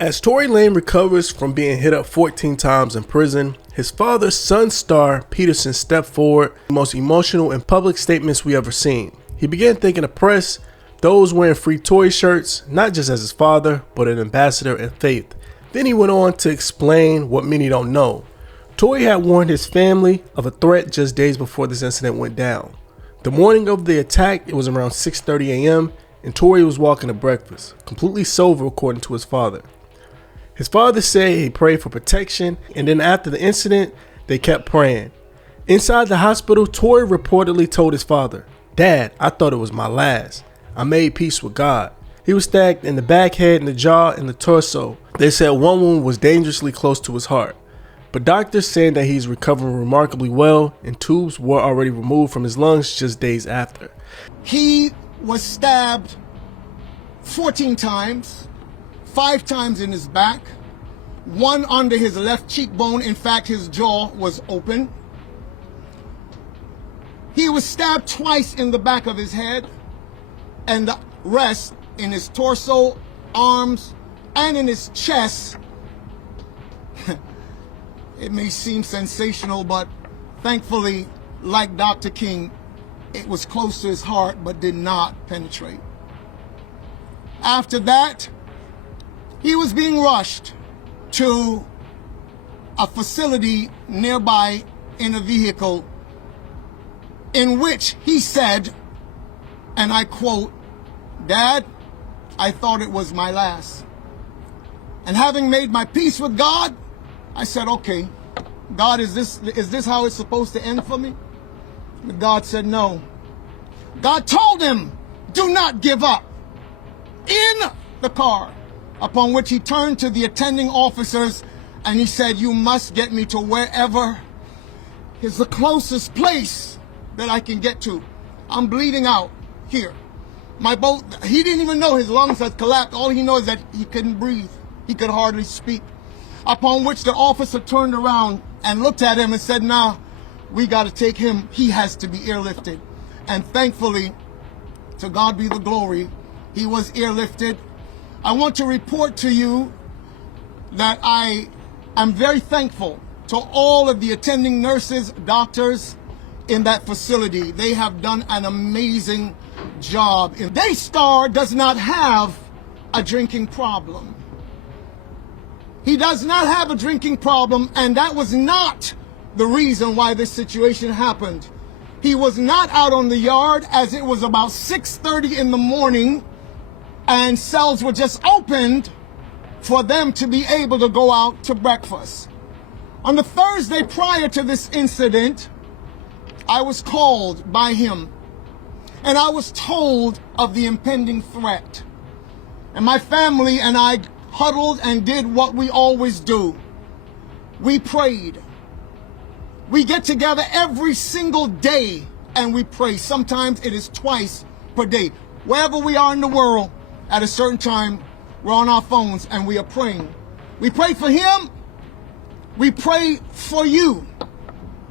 As Tory Lanez recovers from being hit up 14 times in prison, his father, Sunstar Peterson, stepped forward, the most emotional and public statements we ever seen. He began thanking the press, those wearing free Tory shirts, not just as his father, but an ambassador in faith. Then he went on to explain what many don't know. Tory had warned his family of a threat just days before this incident went down. The morning of the attack, it was around 6:30 a.m., and Tory was walking to breakfast, completely sober according to his father. His father said he prayed for protection, and then after the incident, they kept praying. Inside the hospital, Tory reportedly told his father, "Dad, I thought it was my last. I made peace with God." He was stabbed in the back, head, in the jaw, and the torso. They said one wound was dangerously close to his heart. But doctors said that he's recovering remarkably well, and tubes were already removed from his lungs just days after. He was stabbed 14 times. 5 times in his back, 1 under his left cheekbone. In fact, his jaw was open. He was stabbed twice in the back of his head, and the rest in his torso, arms, and in his chest. It may seem sensational, but thankfully, like Dr. King, it was close to his heart but did not penetrate. After that, he was being rushed to a facility nearby in a vehicle in which he said, and I quote, "Dad, I thought it was my last. And having made my peace with God, I said, okay, God, is this how it's supposed to end for me?" But God said no. God told him, "Do not give up." In the car, upon which he turned to the attending officers and he said, "You must get me to wherever is the closest place that I can get to. I'm bleeding out here. My boat," he didn't even know his lungs had collapsed. All he knows is that he couldn't breathe. He could hardly speak. Upon which the officer turned around and looked at him and said, "Nah, we got to take him. He has to be airlifted." And thankfully, to God be the glory, he was airlifted. I want to report to you that I am very thankful to all of the attending nurses, doctors in that facility. They have done an amazing job. Daystar does not have a drinking problem. He does not have a drinking problem, and that was not the reason why this situation happened. He was not out on the yard, as it was about 6:30 in the morning, and cells were just opened for them to be able to go out to breakfast. On the Thursday prior to this incident, I was called by him, and I was told of the impending threat. And my family and I huddled and did what we always do. We prayed. We get together every single day and we pray. Sometimes it is twice per day. Wherever we are in the world, at a certain time, we're on our phones and we are praying. We pray for him. We pray for you.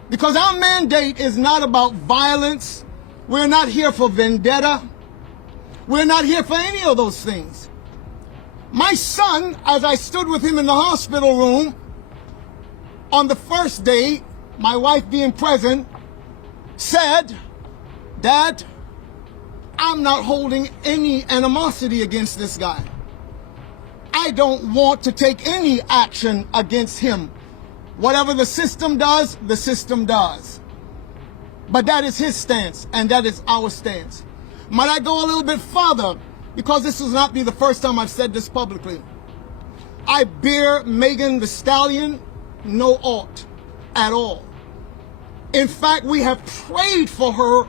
Because our mandate is not about violence. We're not here for vendetta. We're not here for any of those things. My son, as I stood with him in the hospital room, on the first day, my wife being present, said, "Dad, I'm not holding any animosity against this guy. I don't want to take any action against him. Whatever the system does, the system does." But that is his stance, and that is our stance. Might I go a little bit further? Because this will not be the first time I've said this publicly. I bear Megan the Stallion no ought at all. In fact, we have prayed for her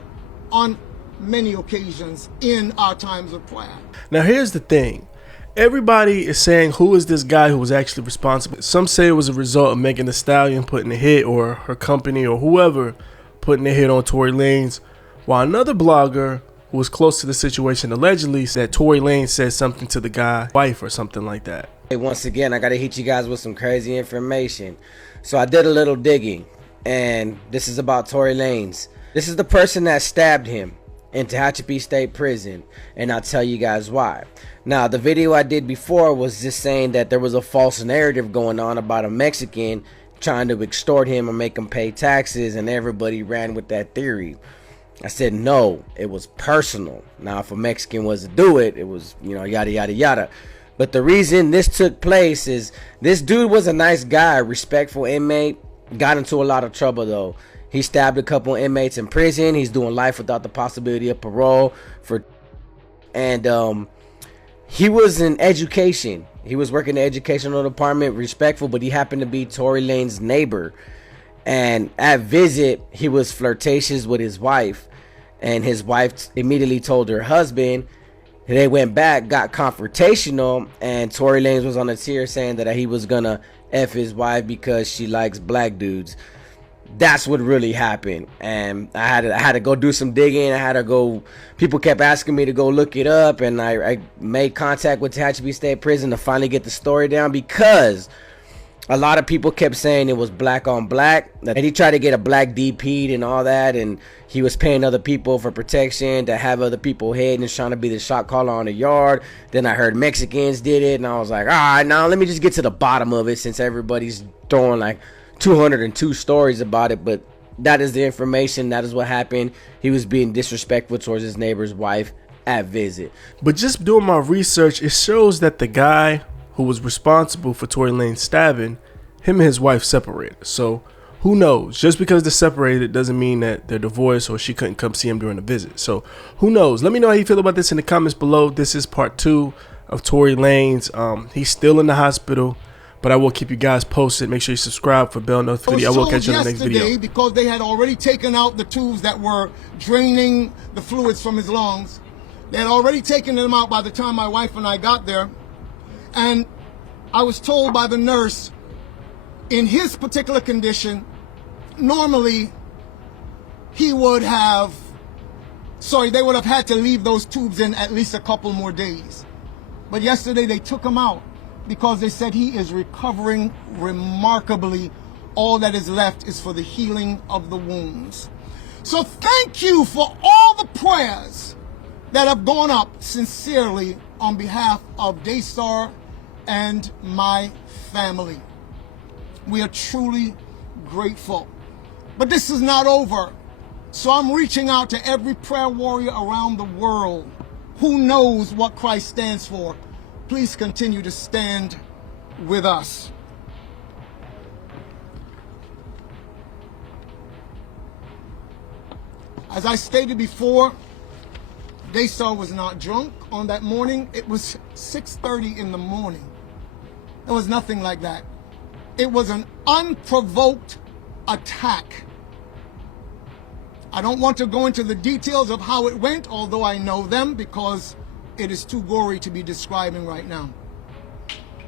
on many occasions in our times of prayer. Now here's the thing. Everybody is saying, who is this guy who was actually responsible? Some say it was a result of Megan Thee Stallion putting a hit, or her company or whoever putting a hit on Tory Lanez, while another blogger who was close to the situation allegedly said Tory Lanez said something to the guy's wife or something like that. Hey, once again, I gotta hit you guys with some crazy information. So I did a little digging, and this is about Tory Lanez. This is the person that stabbed him. in Tehachapi State Prison, and I'll tell you guys why. Now, the video I did before was just saying that there was a false narrative going on about a Mexican trying to extort him or make him pay taxes, and everybody ran with that theory. I said no, it was personal. Now, if a Mexican was to do it, it was, you know, yada yada yada. But the reason this took place is this dude was a nice guy, respectful inmate. Got into a lot of trouble though. He stabbed a couple inmates in prison. He's doing life without the possibility of parole and he was in education. He was working in the educational department, respectful, but he happened to be Tory Lanez's neighbor. And at visit, he was flirtatious with his wife, and his wife immediately told her husband. They went back, got confrontational, and Tory Lanez was on the tier saying that he was gonna F his wife because she likes black dudes. That's what really happened, and I had to go do some digging. I had to go. People kept asking me to go look it up, and I made contact with Tehachapi State Prison to finally get the story down, because a lot of people kept saying it was black on black, and he tried to get a black DP'd and all that, and he was paying other people for protection to have other people hit and trying to be the shot caller on the yard. Then I heard Mexicans did it, and I was like, all right, now let me just get to the bottom of it, since everybody's throwing like 202 stories about it. But that is the information. That is what happened. He was being disrespectful towards his neighbor's wife at visit. But just doing my research, it shows that the guy who was responsible for Tory Lanez stabbing, him and his wife separated. So who knows? Just because they're separated doesn't mean that they're divorced or she couldn't come see him during the visit. So who knows? Let me know how you feel about this in the comments below. This is part 2 of Tory Lanez. He's still in the hospital, but I will keep you guys posted. Make sure you subscribe for bell notifications. I will catch you in the next video. Because they had already taken out the tubes that were draining the fluids from his lungs. They had already taken them out by the time my wife and I got there. And I was told by the nurse, in his particular condition, normally they would have had to leave those tubes in at least a couple more days. But yesterday they took him out because they said he is recovering remarkably. All that is left is for the healing of the wounds. So thank you for all the prayers that have gone up sincerely on behalf of Daystar and my family. We are truly grateful. But this is not over. So I'm reaching out to every prayer warrior around the world who knows what Christ stands for. Please continue to stand with us. As I stated before, Daystar was not drunk on that morning. It was 6:30 in the morning. It was nothing like that. It was an unprovoked attack. I don't want to go into the details of how it went, although I know them, because it is too gory to be describing right now.